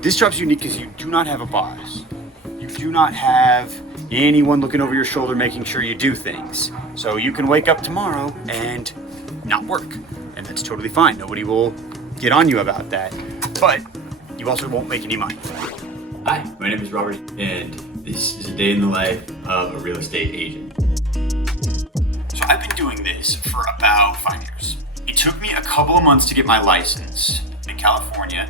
This job's unique because you do not have a boss. You do not have anyone looking over your shoulder making sure you do things. So you can wake up tomorrow and not work. And that's totally fine. Nobody will get on you about that. But you also won't make any money. Hi, my name is Robert, and this is a day in the life of a real estate agent. So I've been doing this for about 5 years. It took me a couple of months to get my license. In California,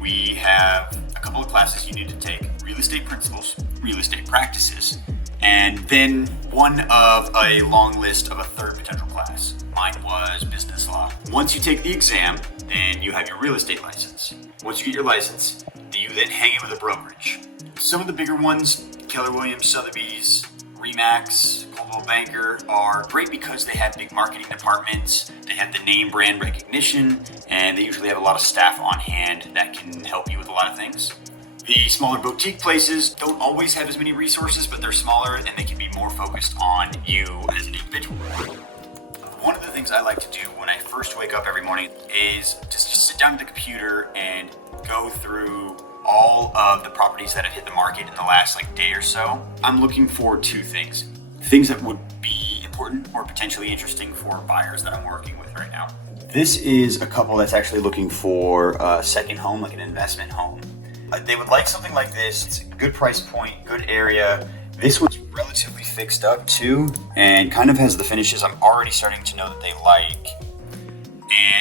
we have a couple of classes you need to take: real estate principles, real estate practices, and then one of a long list of a third potential class. Mine was business law. Once you take the exam, then you have your real estate license. Once you get your license, you then hang it with a brokerage. Some of the bigger ones, Keller Williams, Sotheby's, Remax, Coldwell Banker, are great because they have big marketing departments, they have the name brand recognition, and they usually have a lot of staff on hand that can help you with a lot of things. The smaller boutique places don't always have as many resources, but they're smaller and they can be more focused on you as an individual. One of the things I like to do when I first wake up every morning is just sit down at the computer and go through all of the properties that have hit the market in the last day or so. I'm looking for two things. Things that would be important or potentially interesting for buyers that I'm working with right now. This is a couple that's actually looking for a second home, like an investment home. They would like something like this. It's a good price point, good area. This one's relatively fixed up too, and kind of has the finishes I'm already starting to know that they like.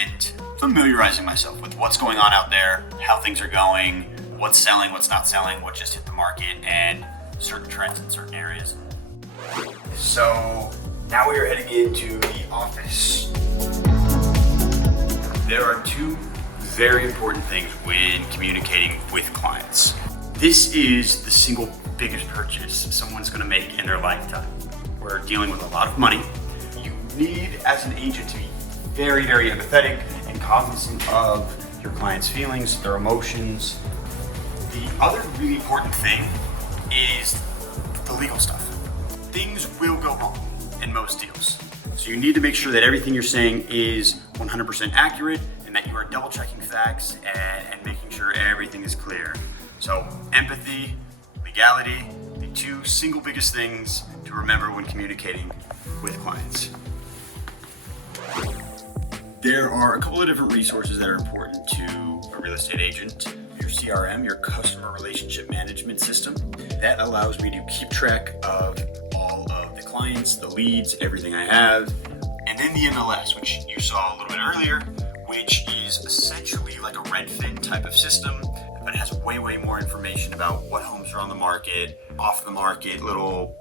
And familiarizing myself with what's going on out there, how things are going, what's selling, what's not selling, what just hit the market, and certain trends in certain areas. So now we are heading into the office. There are two very important things when communicating with clients. This is the single biggest purchase someone's gonna make in their lifetime. We're dealing with a lot of money. You need, as an agent, to be very, very empathetic and cognizant of your client's feelings, their emotions. The other really important thing is the legal stuff. Things will go wrong in most deals. So you need to make sure that everything you're saying is 100% accurate and that you are double checking facts and making sure everything is clear. So empathy, legality, the two single biggest things to remember when communicating with clients. There are a couple of different resources that are important to a real estate agent. Your CRM, your customer relationship management system, that allows me to keep track of all of the clients, the leads, everything I have. And then the MLS, which you saw a little bit earlier, which is essentially like a Redfin type of system, but it has way, way more information about what homes are on the market, off the market, little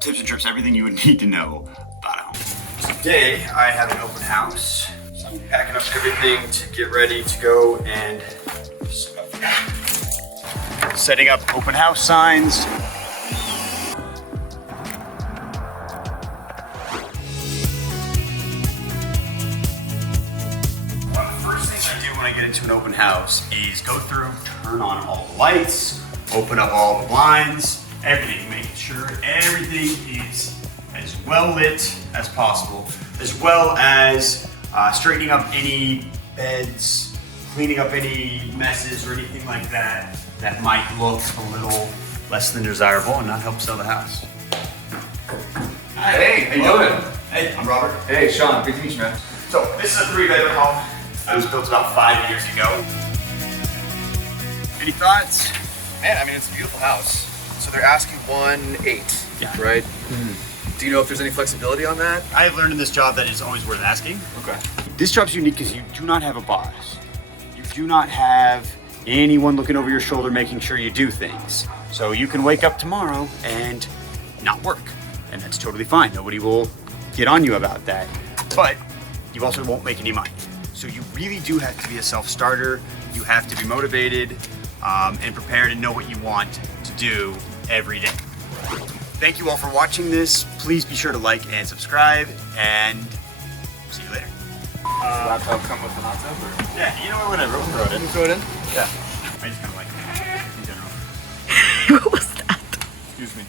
tips and tricks, everything you would need to know about a home. Today, I have an open house. So I'm packing up everything to get ready to go and setting up open house signs. One of the first things I do when I get into an open house is go through, turn on all the lights, open up all the blinds, everything, making sure everything is as well lit as possible, as well as straightening up any beds, cleaning up any messes or anything like that that might look a little less than desirable and not help sell the house. Hi. Hey, how you doing? Hey, I'm Robert. Hey, Sean, good to meet you, man. So this is a 3-bedroom home. It was built about 5 years ago. Any thoughts? Man, I mean, it's a beautiful house. So they're asking 1.8, Yeah. right? Do you know if there's any flexibility on that? I have learned in this job that it's always worth asking. Okay. This job's unique because you do not have a boss. You do not have anyone looking over your shoulder making sure you do things. So you can wake up tomorrow and not work. And that's totally fine. Nobody will get on you about that. But you also won't make any money. So you really do have to be a self-starter. You have to be motivated and prepared and know what you want to do every day. Thank you all for watching this. Please be sure to like and subscribe, and see you later. Does the laptop come with an hot tub? Or? Yeah, you know what, whatever, we'll throw it in. Can you throw it in? Yeah. I just kind of like it in general. What was that? Excuse me.